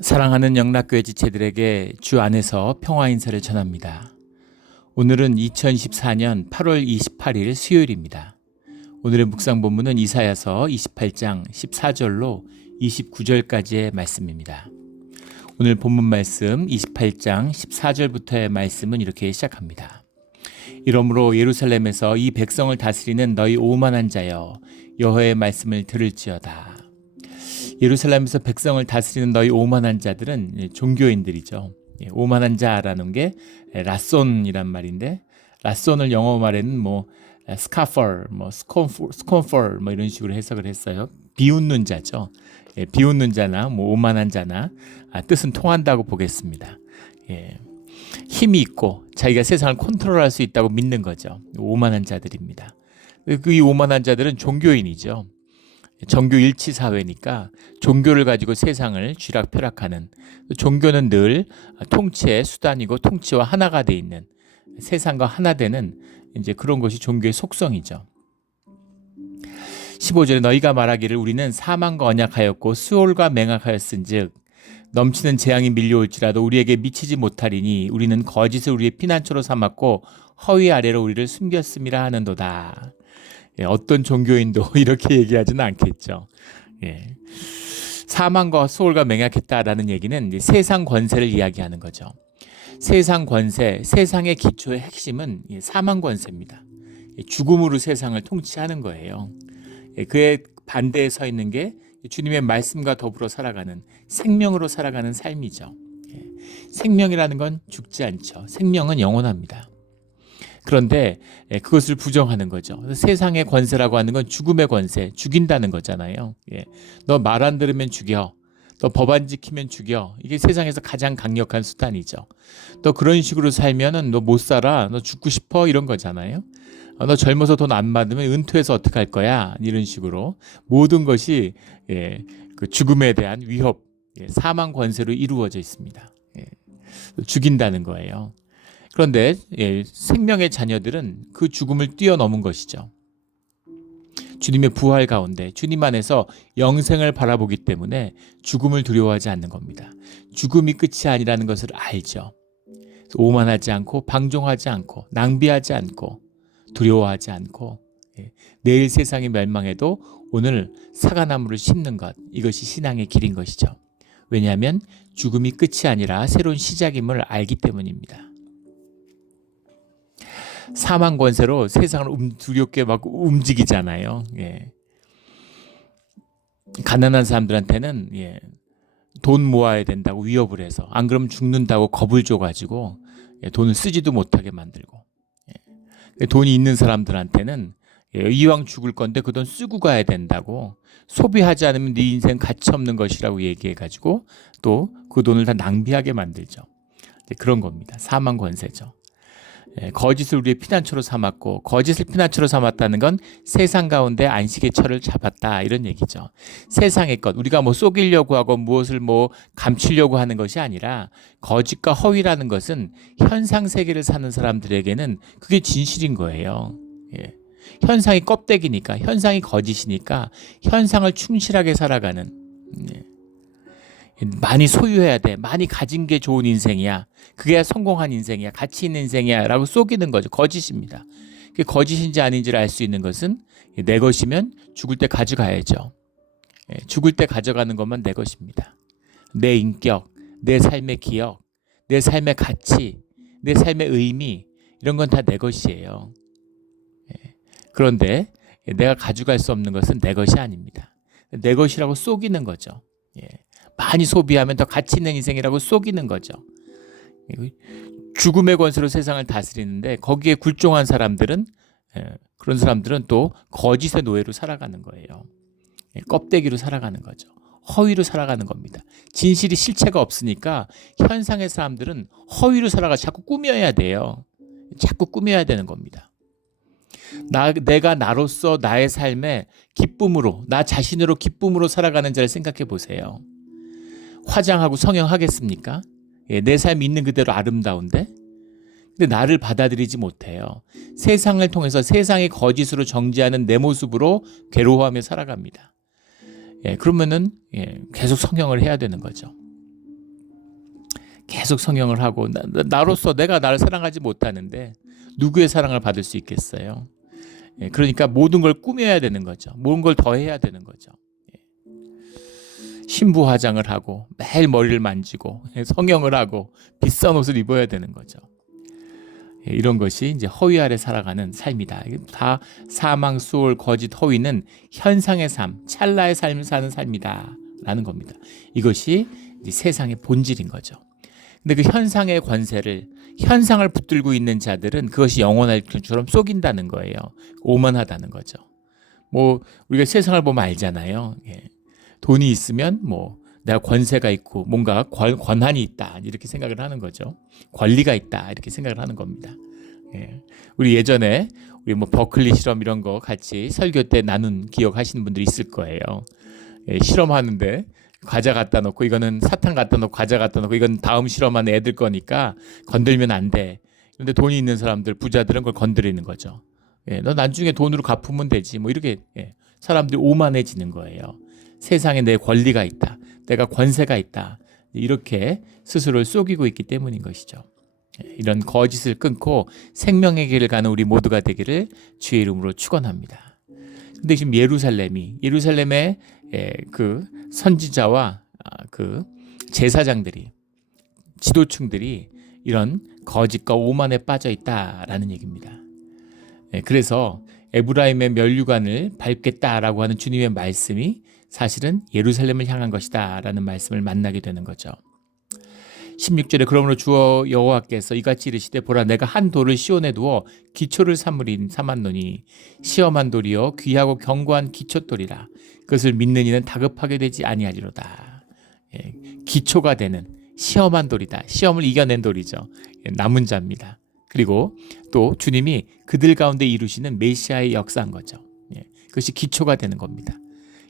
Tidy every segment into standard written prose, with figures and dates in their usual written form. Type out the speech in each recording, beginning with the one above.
사랑하는 영락교회 지체들에게 주 안에서 평화 인사를 전합니다. 오늘은 2014년 8월 28일 수요일입니다. 오늘의 묵상 본문은 이사야서 28장 14절로 29절까지의 말씀입니다. 오늘 본문 말씀 28장 14절부터의 말씀은 이렇게 시작합니다. 이러므로 예루살렘에서 이 백성을 다스리는 너희 오만한 자여 여호와의 말씀을 들을지어다. 예루살렘에서 백성을 다스리는 너희 오만한 자들은 종교인들이죠. 오만한 자라는 게 라손이란 말인데, 라손을 영어 말에는 스카펄, 스콘펄 이런 식으로 해석을 했어요. 비웃는 자죠. 비웃는 자나 오만한 자나 뜻은 통한다고 보겠습니다. 힘이 있고 자기가 세상을 컨트롤할 수 있다고 믿는 거죠. 오만한 자들입니다. 이 오만한 자들은 종교인이죠. 정교 일치 사회니까 종교를 가지고 세상을 쥐락펴락하는, 종교는 늘 통치의 수단이고 통치와 하나가 돼 있는, 세상과 하나 되는 이제 그런 것이 종교의 속성이죠. 15절에 너희가 말하기를 우리는 사망과 언약하였고 수월과 맹약하였은즉 넘치는 재앙이 밀려올지라도 우리에게 미치지 못하리니 우리는 거짓을 우리의 피난처로 삼았고 허위 아래로 우리를 숨겼음이라 하는도다. 어떤 종교인도 이렇게 얘기하지는 않겠죠. 사망과 소홀과 맹약했다라는 얘기는 세상 권세를 이야기하는 거죠. 세상 권세, 세상의 기초의 핵심은 사망 권세입니다. 죽음으로 세상을 통치하는 거예요. 그의 반대에 서 있는 게 주님의 말씀과 더불어 살아가는, 생명으로 살아가는 삶이죠. 생명이라는 건 죽지 않죠. 생명은 영원합니다. 그런데 그것을 부정하는 거죠. 세상의 권세라고 하는 건 죽음의 권세, 죽인다는 거잖아요. 너 말 안 들으면 죽여. 너 법 안 지키면 죽여. 이게 세상에서 가장 강력한 수단이죠. 너 그런 식으로 살면은 너 못 살아. 너 죽고 싶어. 이런 거잖아요. 너 젊어서 돈 안 받으면 은퇴해서 어떡할 거야. 이런 식으로 모든 것이 그 죽음에 대한 위협, 사망 권세로 이루어져 있습니다. 죽인다는 거예요. 그런데 생명의 자녀들은 그 죽음을 뛰어넘은 것이죠. 주님의 부활 가운데 주님 안에서 영생을 바라보기 때문에 죽음을 두려워하지 않는 겁니다. 죽음이 끝이 아니라는 것을 알죠. 오만하지 않고 방종하지 않고 낭비하지 않고 두려워하지 않고 내일 세상이 멸망해도 오늘 사과나무를 심는 것, 이것이 신앙의 길인 것이죠. 왜냐하면 죽음이 끝이 아니라 새로운 시작임을 알기 때문입니다. 사망 권세로 세상을 두렵게 막 움직이잖아요. 가난한 사람들한테는 돈 모아야 된다고 위협을 해서, 안 그러면 죽는다고 겁을 줘가지고 돈을 쓰지도 못하게 만들고, 돈이 있는 사람들한테는 이왕 죽을 건데 그 돈 쓰고 가야 된다고, 소비하지 않으면 네 인생 가치 없는 것이라고 얘기해가지고 또 그 돈을 다 낭비하게 만들죠. 그런 겁니다. 사망 권세죠. 거짓을 우리의 피난처로 삼았고, 거짓을 피난처로 삼았다는 건 세상 가운데 안식의 처를 잡았다, 이런 얘기죠. 세상의 것, 우리가 속이려고 하고 무엇을 감추려고 하는 것이 아니라, 거짓과 허위라는 것은 현상 세계를 사는 사람들에게는 그게 진실인 거예요. 현상이 껍데기니까, 현상이 거짓이니까 현상을 충실하게 살아가는, 많이 소유해야 돼, 많이 가진 게 좋은 인생이야, 그게 성공한 인생이야, 가치 있는 인생이야 라고 속이는 거죠. 거짓입니다. 그게 거짓인지 아닌지를 알 수 있는 것은 내 것이면 죽을 때 가져가야죠. 죽을 때 가져가는 것만 내 것입니다. 내 인격, 내 삶의 기억, 내 삶의 가치, 내 삶의 의미, 이런 건 다 내 것이에요. 그런데 내가 가져갈 수 없는 것은 내 것이 아닙니다. 내 것이라고 속이는 거죠. 많이 소비하면 더 가치 있는 인생이라고 속이는 거죠. 죽음의 권세로 세상을 다스리는데 거기에 굴종한 사람들은, 그런 사람들은 또 거짓의 노예로 살아가는 거예요. 껍데기로 살아가는 거죠. 허위로 살아가는 겁니다. 진실이 실체가 없으니까 현상의 사람들은 허위로 살아가, 자꾸 꾸며야 돼요. 자꾸 꾸며야 되는 겁니다. 내가 나로서 나의 삶에 기쁨으로, 나 자신으로 기쁨으로 살아가는 자를 생각해 보세요. 화장하고 성형하겠습니까? 내 삶이 있는 그대로 아름다운데? 근데 나를 받아들이지 못해요. 세상을 통해서 세상의 거짓으로 정죄하는 내 모습으로 괴로워하며 살아갑니다. 그러면은 계속 성형을 해야 되는 거죠. 계속 성형을 하고 나로서 내가 나를 사랑하지 못하는데 누구의 사랑을 받을 수 있겠어요? 예, 그러니까 모든 걸 꾸며야 되는 거죠. 모든 걸 더해야 되는 거죠. 예. 신부 화장을 하고 매일 머리를 만지고 성형을 하고 비싼 옷을 입어야 되는 거죠. 예, 이런 것이 이제 허위 아래 살아가는 삶이다. 이게 다 사망, 수월, 거짓, 허위는 현상의 삶, 찰나의 삶을 사는 삶이다라는 겁니다. 이것이 이제 세상의 본질인 거죠. 근데 그 현상의 권세를 현상을 붙들고 있는 자들은 그것이 영원할 것처럼 속인다는 거예요. 오만하다는 거죠. 뭐 우리가 세상을 보면 알잖아요. 예. 돈이 있으면 뭐 내가 권세가 있고 뭔가 권한이 있다 이렇게 생각을 하는 거죠. 권리가 있다 이렇게 생각을 하는 겁니다. 예. 우리 예전에 우리 뭐 버클리 실험 이런 거 같이 설교 때 나눈 기억하시는 분들이 있을 거예요. 예, 실험하는데 과자 갖다 놓고 이거는 사탕 갖다 놓고 과자 갖다 놓고 이건 다음 실험하는 애들 거니까 건들면 안 돼. 그런데 돈이 있는 사람들 부자들은 그걸 건드리는 거죠. 예, 너 나중에 돈으로 갚으면 되지. 뭐 이렇게 예, 사람들이 오만해지는 거예요. 세상에 내 권리가 있다. 내가 권세가 있다. 이렇게 스스로를 속이고 있기 때문인 것이죠. 예, 이런 거짓을 끊고 생명의 길을 가는 우리 모두가 되기를 주의 이름으로 축원합니다. 근데 지금 예루살렘의 그 선지자와 그 제사장들이 지도층들이 이런 거짓과 오만에 빠져 있다라는 얘기입니다. 그래서 에브라임의 면류관을 밟겠다라고 하는 주님의 말씀이 사실은 예루살렘을 향한 것이다라는 말씀을 만나게 되는 거죠. 16절에 그러므로 주 여호와께서 이같이 이르시되 보라 내가 한 돌을 시온에 두어 기초를 삼았노니 시험한 돌이요 귀하고 견고한 기초돌이라 그것을 믿는 이는 다급하게 되지 아니하리로다. 예, 기초가 되는 시험한 돌이다. 시험을 이겨낸 돌이죠. 예, 남은 자입니다. 그리고 또 주님이 그들 가운데 이루시는 메시아의 역사인 거죠. 예, 그것이 기초가 되는 겁니다.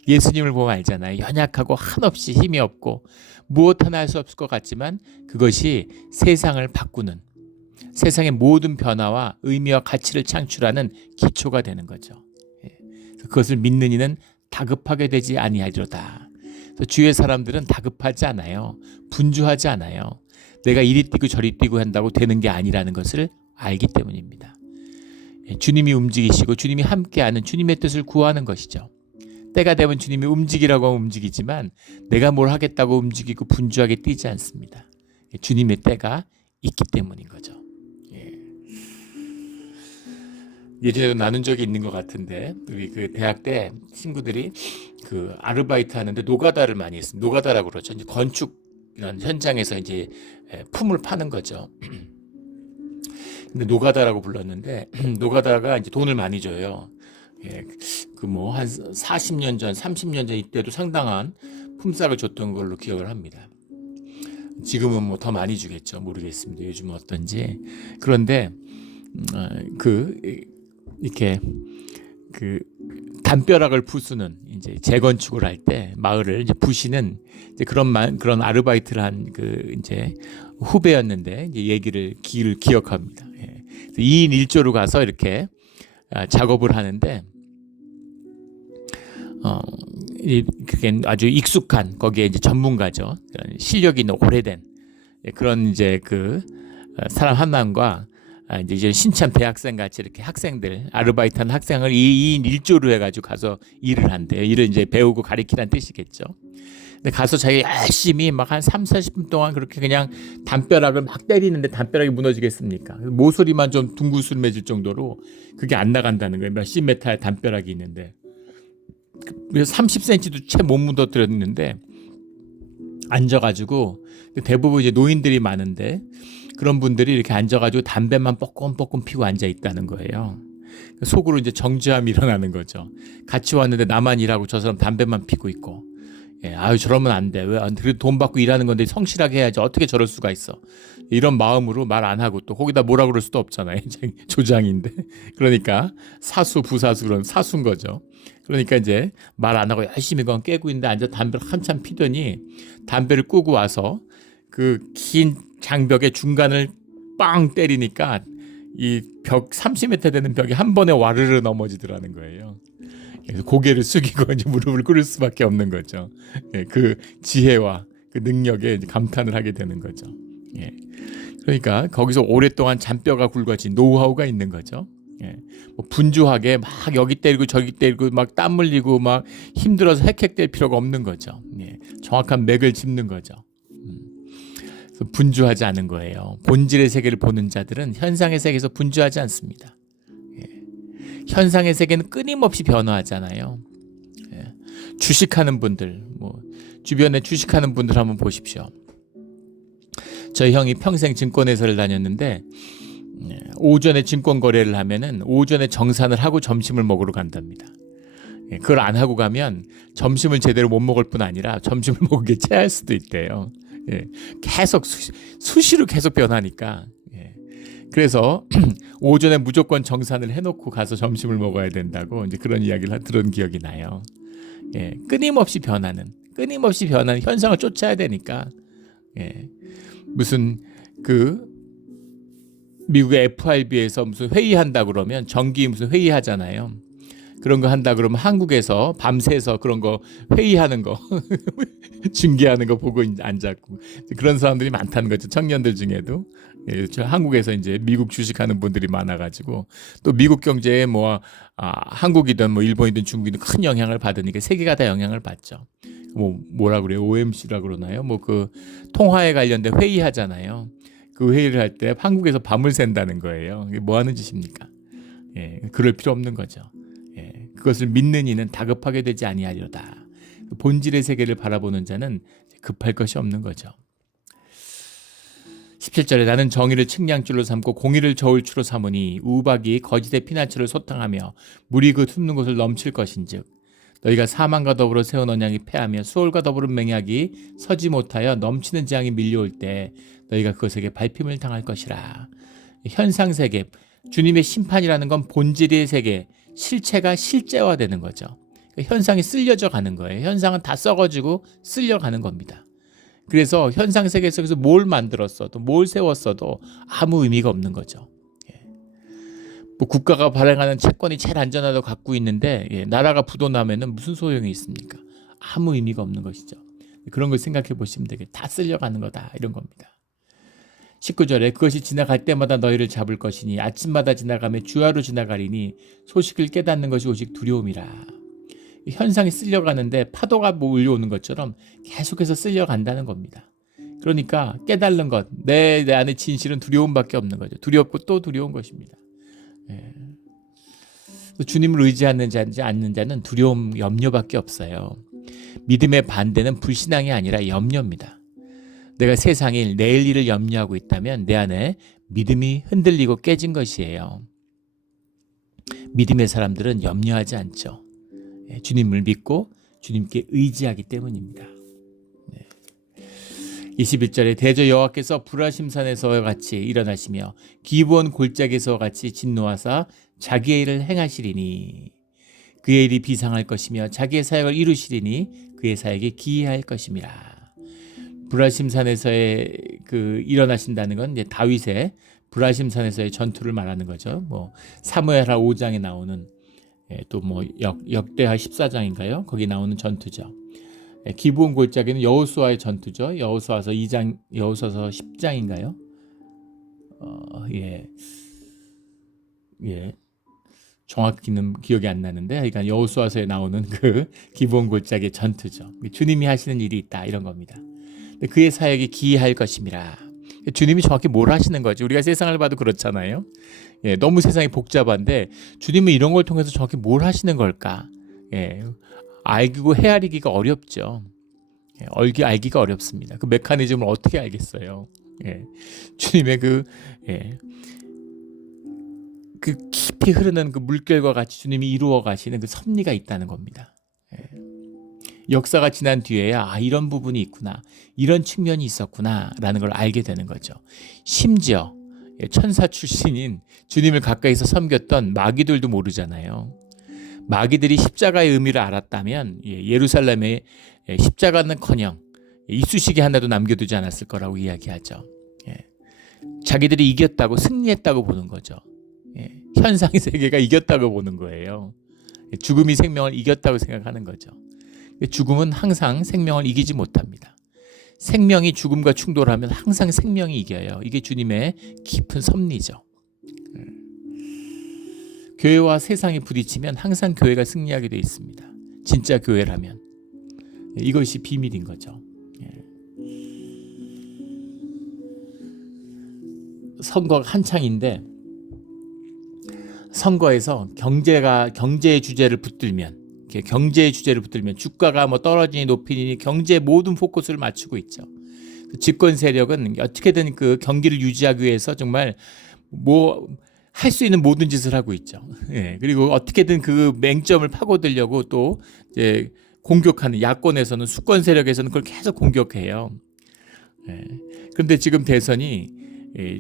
예수님을 보면 알잖아요. 연약하고 한없이 힘이 없고 무엇 하나 할 수 없을 것 같지만 그것이 세상을 바꾸는 세상의 모든 변화와 의미와 가치를 창출하는 기초가 되는 거죠. 예, 그것을 믿는 이는 다급하게 되지 아니하리로다. 주의 사람들은 다급하지 않아요. 분주하지 않아요. 내가 이리 뛰고 저리 뛰고 한다고 되는 게 아니라는 것을 알기 때문입니다. 예, 주님이 움직이시고 주님이 함께하는 주님의 뜻을 구하는 것이죠. 때가 되면 주님이 움직이라고 하면 움직이지만 내가 뭘 하겠다고 움직이고 분주하게 뛰지 않습니다. 주님의 때가 있기 때문인 거죠. 예전에도 나눈 적이 있는 것 같은데 우리 그 대학 때 친구들이 그 아르바이트 하는데 노가다를 많이 했습니다. 노가다라고 그러죠. 이제 건축 이런 현장에서 이제 품을 파는 거죠. 근데 노가다라고 불렀는데 노가다가 이제 돈을 많이 줘요. 예, 그 뭐 한 40년 전, 30년 전 이때도 상당한 품삯을 줬던 걸로 기억을 합니다. 지금은 뭐 더 많이 주겠죠. 모르겠습니다. 요즘은 어떤지. 그런데 이렇게 그 담벼락을 부수는 이제 재건축을 할 때 마을을 이제 부시는 이제 그런 아르바이트를 한 그 이제 후배였는데 이제 얘기를 기억합니다. 예. 2인 1조로 가서 이렇게 작업을 하는데 그게 아주 익숙한 거기에 이제 전문가죠. 실력이 있는 오래된 그런 이제 그 사람 한 명과 이제 신참 대학생 같이 이렇게 학생들 아르바이트하는 학생을 2인 1조로 해가지고 가서 일을 한대요. 일을 이제 배우고 가리키라는 뜻이겠죠. 근데 가서 자기 열심히 막 한 30-40분 동안 그렇게 그냥 담벼락을 막 때리는데 담벼락이 무너지겠습니까? 모서리만 좀 둥글스름해질 정도로 그게 안 나간다는 거예요. 몇십 메타의 담벼락이 있는데 30cm도 채 못 묻어뜨렸는데 앉아가지고 대부분 이제 노인들이 많은데 그런 분들이 이렇게 앉아가지고 담배만 뻐끔뻐끔 피고 앉아 있다는 거예요. 속으로 이제 정죄함이 일어나는 거죠. 같이 왔는데 나만 일하고 저 사람 담배만 피고 있고, 예, 아유 저러면 안 돼. 왜 그래도 돈 받고 일하는 건데 성실하게 해야지. 어떻게 저럴 수가 있어? 이런 마음으로 말 안 하고 또 거기다 뭐라 그럴 수도 없잖아요. 조장인데. 그러니까 사수 부사수 그런 사수인 거죠. 그러니까 이제 말 안 하고 열심히 그건 깨고 있는데 앉아 담배를 한참 피더니 담배를 끄고 와서 그 긴 장벽의 중간을 빵 때리니까 이 벽 30m 되는 벽이 한 번에 와르르 넘어지더라는 거예요. 그래서 고개를 숙이고 이제 무릎을 꿇을 수밖에 없는 거죠. 그 지혜와 그 능력에 감탄을 하게 되는 거죠. 예. 그러니까 거기서 오랫동안 잔뼈가 굵어진 노하우가 있는 거죠. 예. 뭐 분주하게 막 여기 때리고 저기 때리고 막 땀 흘리고 막 힘들어서 헥헥댈 필요가 없는 거죠. 예. 정확한 맥을 짚는 거죠. 그래서 분주하지 않은 거예요. 본질의 세계를 보는 자들은 현상의 세계에서 분주하지 않습니다. 예. 현상의 세계는 끊임없이 변화하잖아요. 예. 주식하는 분들, 뭐 주변에 주식하는 분들 한번 보십시오. 저희 형이 평생 증권회사를 다녔는데 오전에 증권 거래를 하면은 오전에 정산을 하고 점심을 먹으러 간답니다. 그걸 안 하고 가면 점심을 제대로 못 먹을 뿐 아니라 점심을 먹게 체할 수도 있대요. 계속 수시로 계속 변하니까. 그래서 오전에 무조건 정산을 해놓고 가서 점심을 먹어야 된다고 이제 그런 이야기를 들은 기억이 나요. 끊임없이 변하는 현상을 쫓아야 되니까. 무슨 그 미국의 FRB에서 무슨 회의한다 그러면 정기 무슨 회의하잖아요. 그런 거 한다 그러면 한국에서 밤새서 그런 거 회의하는 거 중계하는 거 보고 앉았고 그런 사람들이 많다는 거죠. 청년들 중에도. 한국에서 이제 미국 주식하는 분들이 많아가지고 또 미국 경제에 뭐 한국이든 뭐 일본이든 중국이든 큰 영향을 받으니까 세계가 다 영향을 받죠. 뭐라 그래요? OMC라 그러나요? 뭐 그 통화에 관련된 회의하잖아요. 그 회의를 할 때 한국에서 밤을 샌다는 거예요. 이게 뭐 하는 짓입니까? 그럴 필요 없는 거죠. 그것을 믿는 이는 다급하게 되지 아니하리로다. 본질의 세계를 바라보는 자는 급할 것이 없는 거죠. 17절에 나는 정의를 측량줄로 삼고 공의를 저울추로 삼으니 우박이 거짓의 피나처를 소탕하며 물이 그 숨는 곳을 넘칠 것인즉 너희가 사망과 더불어 세운 언약이 패하며 수월과 더불은 맹약이 서지 못하여 넘치는 재앙이 밀려올 때 너희가 그것에게 밟힘을 당할 것이라. 현상세계, 주님의 심판이라는 건 본질의 세계, 실체가 실제화되는 거죠. 현상이 쓸려져 가는 거예요. 현상은 다 썩어지고 쓸려가는 겁니다. 그래서 현상세계 속에서 뭘 만들었어도 뭘 세웠어도 아무 의미가 없는 거죠. 뭐 국가가 발행하는 채권이 제일 안전하다고 갖고 있는데 나라가 부도나면은 무슨 소용이 있습니까? 아무 의미가 없는 것이죠. 그런 걸 생각해 보시면 되게 다 쓸려가는 거다 이런 겁니다. 19절에 그것이 지나갈 때마다 너희를 잡을 것이니 아침마다 지나가며 주야로 지나가리니 소식을 깨닫는 것이 오직 두려움이라. 현상이 쓸려가는데 파도가 몰려오는 것처럼 계속해서 쓸려간다는 겁니다. 그러니까 깨달는 것, 내 안에 진실은 두려움밖에 없는 거죠. 두렵고 또 두려운 것입니다. 주님을 의지하는 자인지 않는 자는 두려움, 염려밖에 없어요. 믿음의 반대는 불신앙이 아니라 염려입니다. 내가 세상일 내일 일을 염려하고 있다면 내 안에 믿음이 흔들리고 깨진 것이에요. 믿음의 사람들은 염려하지 않죠. 주님을 믿고 주님께 의지하기 때문입니다. 21절에 대저 여호와께서 불화심산에서와 같이 일어나시며 기브온 골짜기에서와 같이 진노하사 자기의 일을 행하시리니 그의 일이 비상할 것이며 자기의 사역을 이루시리니 그의 사역이 기이할 것임이라. 불화심산에서의 그 일어나신다는 건 이제 다윗의 불화심산에서의 전투를 말하는 거죠. 뭐 사무엘하 5장에 나오는 또 뭐 역대하 14장인가요? 거기 나오는 전투죠. 기브온 골짜기는 여호수아의 전투죠. 여호수아서 2장, 여호수아서 10장인가요? 정확히는 기억이 안 나는데, 그러니까 여호수아서에 나오는 그 기브온 골짜기의 전투죠. 주님이 하시는 일이 있다 이런 겁니다. 그의 사역이 기이할 것임이라. 주님이 정확히 뭘 하시는 거지? 우리가 세상을 봐도 그렇잖아요. 너무 세상이 복잡한데 주님은 이런 걸 통해서 정확히 뭘 하시는 걸까? 알고 헤아리기가 어렵죠. 알기가 어렵습니다. 그 메커니즘을 어떻게 알겠어요? 주님의 그 깊이 흐르는 그 물결과 같이 주님이 이루어 가시는 그 섭리가 있다는 겁니다. 역사가 지난 뒤에야 이런 부분이 있구나, 이런 측면이 있었구나 라는 걸 알게 되는 거죠. 심지어 천사 출신인 주님을 가까이서 섬겼던 마귀들도 모르잖아요. 마귀들이 십자가의 의미를 알았다면 예루살렘에 십자가는커녕 이쑤시개 하나도 남겨두지 않았을 거라고 이야기하죠. 자기들이 이겼다고, 승리했다고 보는 거죠. 현상의 세계가 이겼다고 보는 거예요. 죽음이 생명을 이겼다고 생각하는 거죠. 죽음은 항상 생명을 이기지 못합니다. 생명이 죽음과 충돌하면 항상 생명이 이겨요. 이게 주님의 깊은 섭리죠. 교회와 세상이 부딪히면 항상 교회가 승리하게 되어 있습니다. 진짜 교회라면. 이것이 비밀인 거죠. 선거가 한창인데 선거에서 경제의 주제를 붙들면 주가가 뭐 떨어지니 높이니 경제에 모든 포커스를 맞추고 있죠. 집권 세력은 어떻게든 그 경기를 유지하기 위해서 정말 뭐 할 수 있는 모든 짓을 하고 있죠. 그리고 어떻게든 그 맹점을 파고들려고 또 이제 공격하는, 야권에서는 수권 세력에서는 그걸 계속 공격해요. 그런데 지금 대선이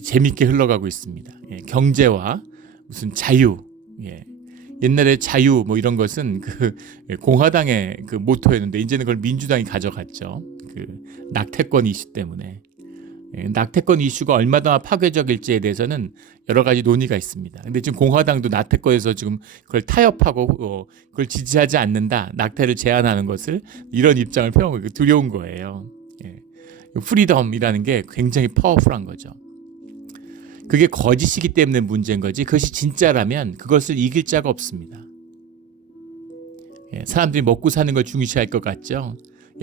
재밌게 흘러가고 있습니다. 경제와 무슨 자유, 옛날에 자유 뭐 이런 것은 그 공화당의 그 모토였는데 이제는 그걸 민주당이 가져갔죠. 그 낙태권 이슈 때문에. 낙태권 이슈가 얼마나 파괴적일지에 대해서는 여러 가지 논의가 있습니다. 근데 지금 공화당도 낙태권에서 지금 그걸 타협하고 그걸 지지하지 않는다, 낙태를 제한하는 것을, 이런 입장을 펴고 두려운 거예요. 프리덤이라는 게 굉장히 파워풀한 거죠. 그게 거짓이기 때문에 문제인 거지, 그것이 진짜라면 그것을 이길 자가 없습니다. 사람들이 먹고 사는 걸 중시할 것 같죠.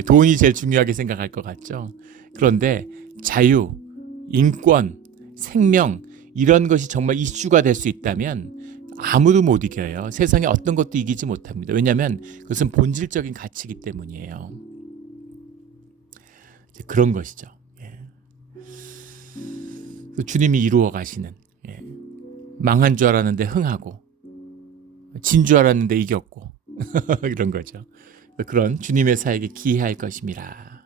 돈이 제일 중요하게 생각할 것 같죠. 그런데 자유, 인권, 생명, 이런 것이 정말 이슈가 될 수 있다면 아무도 못 이겨요. 세상에 어떤 것도 이기지 못합니다. 왜냐하면 그것은 본질적인 가치이기 때문이에요. 그런 것이죠. 주님이 이루어 가시는, 망한 줄 알았는데 흥하고 진 줄 알았는데 이겼고 이런 거죠. 그런 주님의 사역에 기회할 것임이라.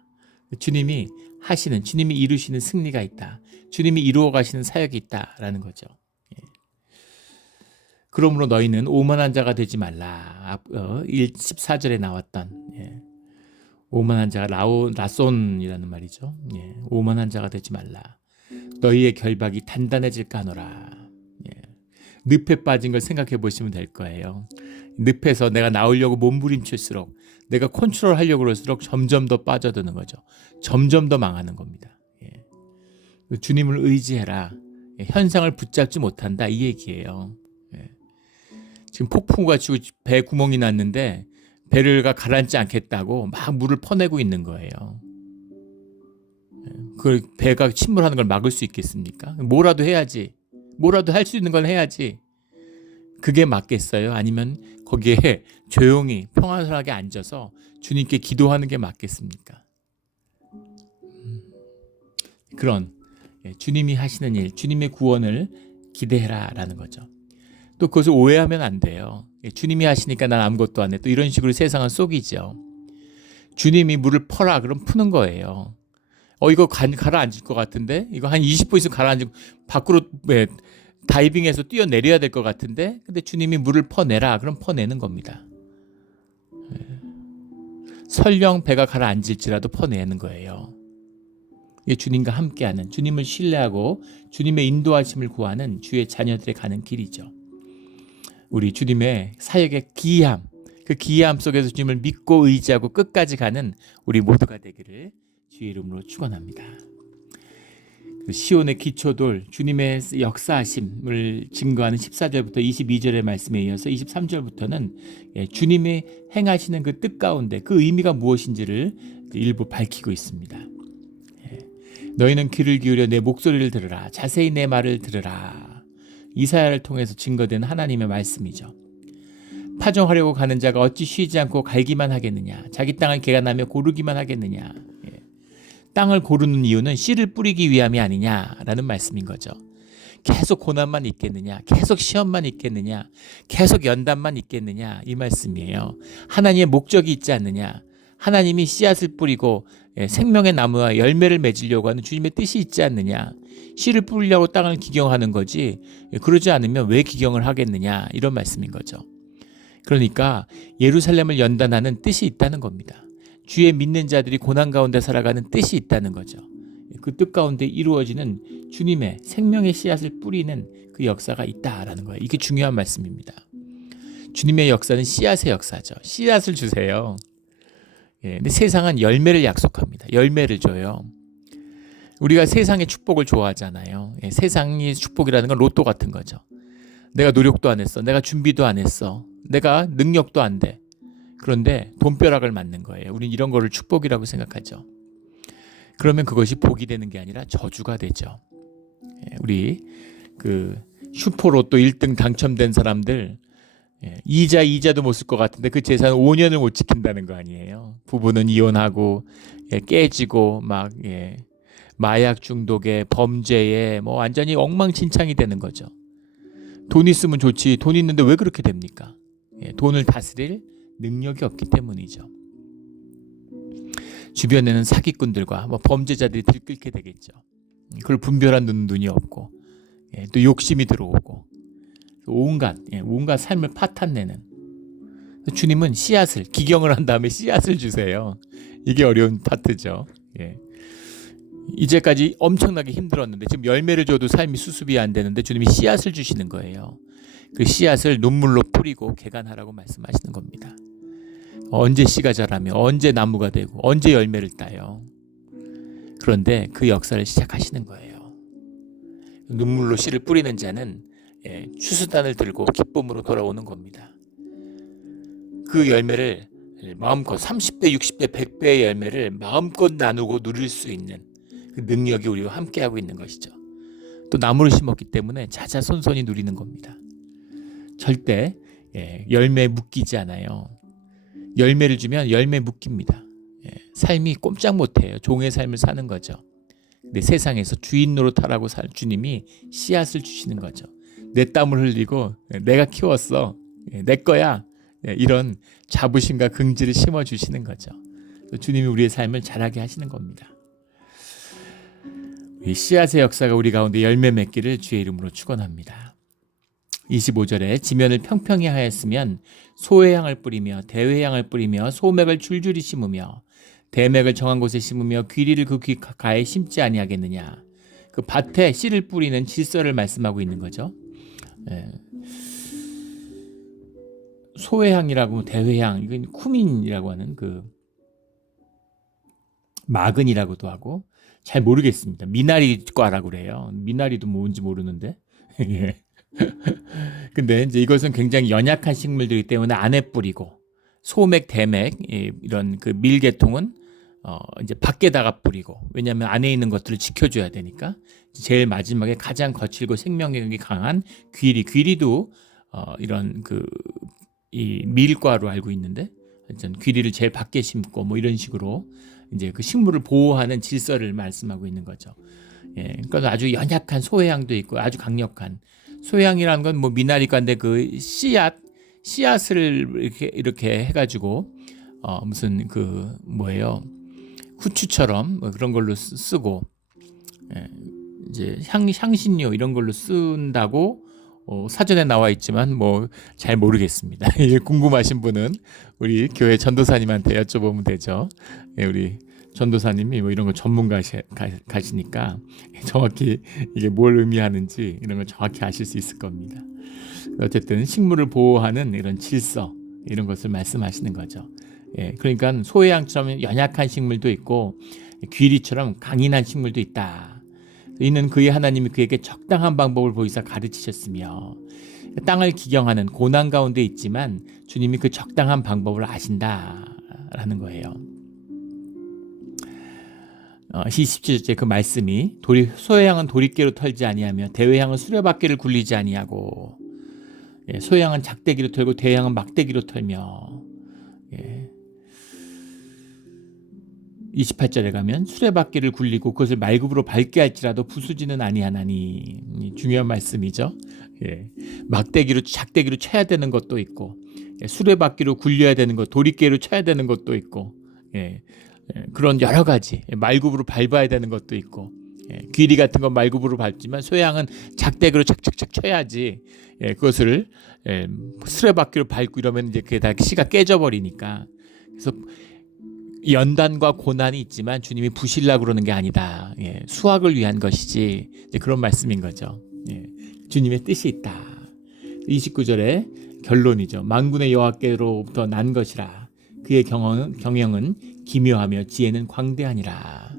주님이 이루시는 승리가 있다. 주님이 이루어 가시는 사역이 있다라는 거죠. 그러므로 너희는 오만한 자가 되지 말라. 14절에 나왔던 오만한 자가 라손이라는 말이죠. 오만한 자가 되지 말라. 너희의 결박이 단단해질까 하노라. 늪에 빠진 걸 생각해 보시면 될 거예요. 늪에서 내가 나오려고 몸부림칠수록, 내가 컨트롤하려고 그럴수록 점점 더 빠져드는 거죠. 점점 더 망하는 겁니다. 주님을 의지해라. 현상을 붙잡지 못한다, 이 얘기예요. 지금 폭풍우가 치고 배 구멍이 났는데 배를 가라앉지 않겠다고 막 물을 퍼내고 있는 거예요. 그 배가 침몰하는 걸 막을 수 있겠습니까? 뭐라도 해야지. 뭐라도 할 수 있는 건 해야지. 그게 맞겠어요? 아니면 거기에 조용히 평안하게 앉아서 주님께 기도하는 게 맞겠습니까? 그런 주님이 하시는 일, 주님의 구원을 기대해라 라는 거죠. 또 그것을 오해하면 안 돼요. 주님이 하시니까 난 아무것도 안 해. 또 이런 식으로 세상은 속이죠. 주님이 물을 퍼라, 그럼 푸는 거예요. 이거 가라앉을 것 같은데? 이거 한 20분 있으면 가라앉고 밖으로 다이빙해서 뛰어내려야 될 것 같은데? 근데 주님이 물을 퍼내라, 그럼 퍼내는 겁니다. 설령 배가 가라앉을지라도 퍼내는 거예요. 이게 주님과 함께하는, 주님을 신뢰하고 주님의 인도하심을 구하는 주의 자녀들의 가는 길이죠. 우리 주님의 사역의 기이함, 그 기이함 속에서 주님을 믿고 의지하고 끝까지 가는 우리 모두가 되기를 주의 이름으로 축원합니다. 시온의 기초돌, 주님의 역사하심을 증거하는 14절부터 22절의 말씀에 이어서 23절부터는 주님이 행하시는 그 뜻 가운데 그 의미가 무엇인지를 일부 밝히고 있습니다. 너희는 귀를 기울여 내 목소리를 들으라. 자세히 내 말을 들으라. 이사야를 통해서 증거된 하나님의 말씀이죠. 파종하려고 가는 자가 어찌 쉬지 않고 갈기만 하겠느냐. 자기 땅을 개간하며 고르기만 하겠느냐. 땅을 고르는 이유는 씨를 뿌리기 위함이 아니냐라는 말씀인 거죠. 계속 고난만 있겠느냐, 계속 시험만 있겠느냐, 계속 연단만 있겠느냐, 이 말씀이에요. 하나님의 목적이 있지 않느냐, 하나님이 씨앗을 뿌리고 생명의 나무와 열매를 맺으려고 하는 주님의 뜻이 있지 않느냐, 씨를 뿌리려고 땅을 기경하는 거지 그러지 않으면 왜 기경을 하겠느냐, 이런 말씀인 거죠. 그러니까 예루살렘을 연단하는 뜻이 있다는 겁니다. 주의 믿는 자들이 고난 가운데 살아가는 뜻이 있다는 거죠. 그 뜻 가운데 이루어지는 주님의 생명의 씨앗을 뿌리는 그 역사가 있다라는 거예요. 이게 중요한 말씀입니다. 주님의 역사는 씨앗의 역사죠. 씨앗을 주세요. 근데 세상은 열매를 약속합니다. 열매를 줘요. 우리가 세상의 축복을 좋아하잖아요. 세상의 축복이라는 건 로또 같은 거죠. 내가 노력도 안 했어. 내가 준비도 안 했어. 내가 능력도 안 돼. 그런데 돈벼락을 맞는 거예요. 우린 이런 거를 축복이라고 생각하죠. 그러면 그것이 복이 되는 게 아니라 저주가 되죠. 우리 그 슈퍼로또 1등 당첨된 사람들 이자도 못 쓸 것 같은데 그 재산 5년을 못 지킨다는 거 아니에요. 부부는 이혼하고 깨지고 막 마약 중독에 범죄에 뭐 완전히 엉망진창이 되는 거죠. 돈 있으면 좋지. 돈 있는데 왜 그렇게 됩니까? 돈을 다스릴 능력이 없기 때문이죠. 주변에는 사기꾼들과 뭐 범죄자들이 들끓게 되겠죠. 그걸 분별한 눈이 없고 또 욕심이 들어오고 온갖 삶을 파탄내는. 주님은 씨앗을 기경을 한 다음에 씨앗을 주세요. 이게 어려운 파트죠. 이제까지 엄청나게 힘들었는데 지금 열매를 줘도 삶이 수습이 안 되는데 주님이 씨앗을 주시는 거예요. 그 씨앗을 눈물로 뿌리고 개간하라고 말씀하시는 겁니다. 언제 씨가 자라며 언제 나무가 되고 언제 열매를 따요. 그런데 그 역사를 시작하시는 거예요. 눈물로 씨를 뿌리는 자는 추수단을 들고 기쁨으로 돌아오는 겁니다. 그 열매를 마음껏 30배, 60배, 100배의 열매를 마음껏 나누고 누릴 수 있는 그 능력이 우리와 함께하고 있는 것이죠. 또 나무를 심었기 때문에 자자손손이 누리는 겁니다. 절대 열매에 묶이지 않아요. 열매를 주면 열매에 묶입니다. 삶이 꼼짝 못해요. 종의 삶을 사는 거죠. 근데 세상에서 주인 노릇하라고 살 주님이 씨앗을 주시는 거죠. 내 땀을 흘리고 내가 키웠어. 내 거야. 이런 자부심과 긍지를 심어주시는 거죠. 주님이 우리의 삶을 자라게 하시는 겁니다. 이 씨앗의 역사가 우리 가운데 열매 맺기를 주의 이름으로 축원합니다. 25절에 지면을 평평히 하였으면 소회향을 뿌리며 대회향을 뿌리며 소맥을 줄줄이 심으며 대맥을 정한 곳에 심으며 귀리를 그 귀 가에 심지 아니하겠느냐. 그 밭에 씨를 뿌리는 질서를 말씀하고 있는 거죠. 소회향이라고 대회향, 이건 쿠민이라고 하는 그 마근이라고도 하고 잘 모르겠습니다. 미나리과라고 그래요. 미나리도 뭔지 모르는데. 근데 이제 이것은 굉장히 연약한 식물들이기 때문에 안에 뿌리고 소맥, 대맥 이런 그 밀계통은 이제 밖에다가 뿌리고 왜냐하면 안에 있는 것들을 지켜줘야 되니까 제일 마지막에 가장 거칠고 생명력이 강한 귀리도 이런 이 밀과로 알고 있는데 귀리를 제일 밖에 심고 뭐 이런 식으로 이제 그 식물을 보호하는 질서를 말씀하고 있는 거죠. 그러니까 아주 연약한 소회향도 있고 아주 강력한 소회향이라는 건 뭐 미나리과인데 그 씨앗을 이렇게 해가지고 무슨 그 뭐예요 후추처럼 뭐 그런 걸로 쓰고 이제 향신료 이런 걸로 쓴다고 사전에 나와 있지만 뭐 잘 모르겠습니다. 궁금하신 분은 우리 교회 전도사님한테 여쭤보면 되죠. 우리 전도사님이 뭐 이런 거 전문가시니까 정확히 이게 뭘 의미하는지 이런 걸 정확히 아실 수 있을 겁니다. 어쨌든 식물을 보호하는 이런 질서 이런 것을 말씀하시는 거죠. 그러니까 소회향처럼 연약한 식물도 있고 귀리처럼 강인한 식물도 있다. 이는 그의 하나님이 그에게 적당한 방법을 보이사 가르치셨으며 땅을 기경하는 고난 가운데 있지만 주님이 그 적당한 방법을 아신다라는 거예요. 27절째 그 말씀이 소회향은 도리깨로 털지 아니하며 대회향은 수레바퀴를 굴리지 아니하고 소회향은 작대기로 털고 대회향은 막대기로 털며 28절에 가면 수레바퀴를 굴리고 그것을 말굽으로 밟게 할지라도 부수지는 아니하나니 중요한 말씀이죠. 막대기로 작대기로 쳐야 되는 것도 있고 수레바퀴로 굴려야 되는 것 도리깨로 쳐야 되는 것도 있고 그런 여러 가지 말굽으로 밟아야 되는 것도 있고 귀리 같은 건 말굽으로 밟지만 소양은 작대기로 착착착 쳐야지 그것을 수레바퀴로 밟고 이러면 이제 그게 다 씨가 깨져버리니까 그래서 연단과 고난이 있지만 주님이 부실라고 그러는 게 아니다. 수확을 위한 것이지 이제 그런 말씀인 거죠. 주님의 뜻이 있다. 29절에 결론이죠. 만군의 여호와께로부터 난 것이라 그의 경영은 기묘하며 지혜는 광대하니라.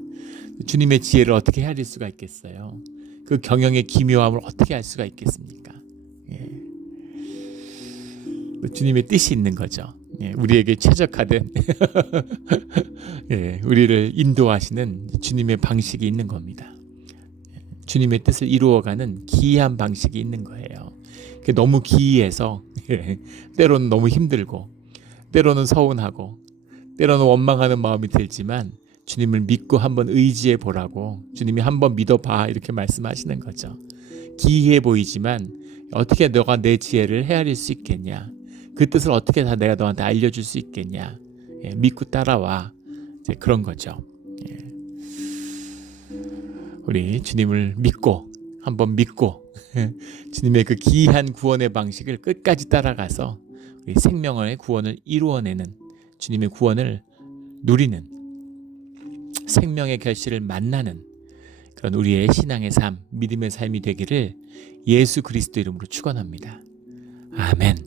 주님의 지혜를 어떻게 헤아릴 수가 있겠어요? 그 경영의 기묘함을 어떻게 알 수가 있겠습니까? 예. 주님의 뜻이 있는 거죠. 예, 우리에게 최적화된 예, 우리를 인도하시는 주님의 방식이 있는 겁니다. 주님의 뜻을 이루어가는 기이한 방식이 있는 거예요. 너무 기이해서 때로는 너무 힘들고 때로는 서운하고 때로는 원망하는 마음이 들지만 주님을 믿고 한번 의지해 보라고, 주님이 한번 믿어봐, 이렇게 말씀하시는 거죠. 기이해 보이지만 어떻게 너가 내 지혜를 헤아릴 수 있겠냐, 그 뜻을 어떻게 다 내가 너한테 알려줄 수 있겠냐, 믿고 따라와, 이제 그런 거죠. 우리 주님을 믿고 한번 믿고 주님의 그 기이한 구원의 방식을 끝까지 따라가서 우리 생명의 구원을 이루어내는, 주님의 구원을 누리는, 생명의 결실을 만나는 그런 우리의 신앙의 삶, 믿음의 삶이 되기를 예수 그리스도 이름으로 축원합니다. 아멘.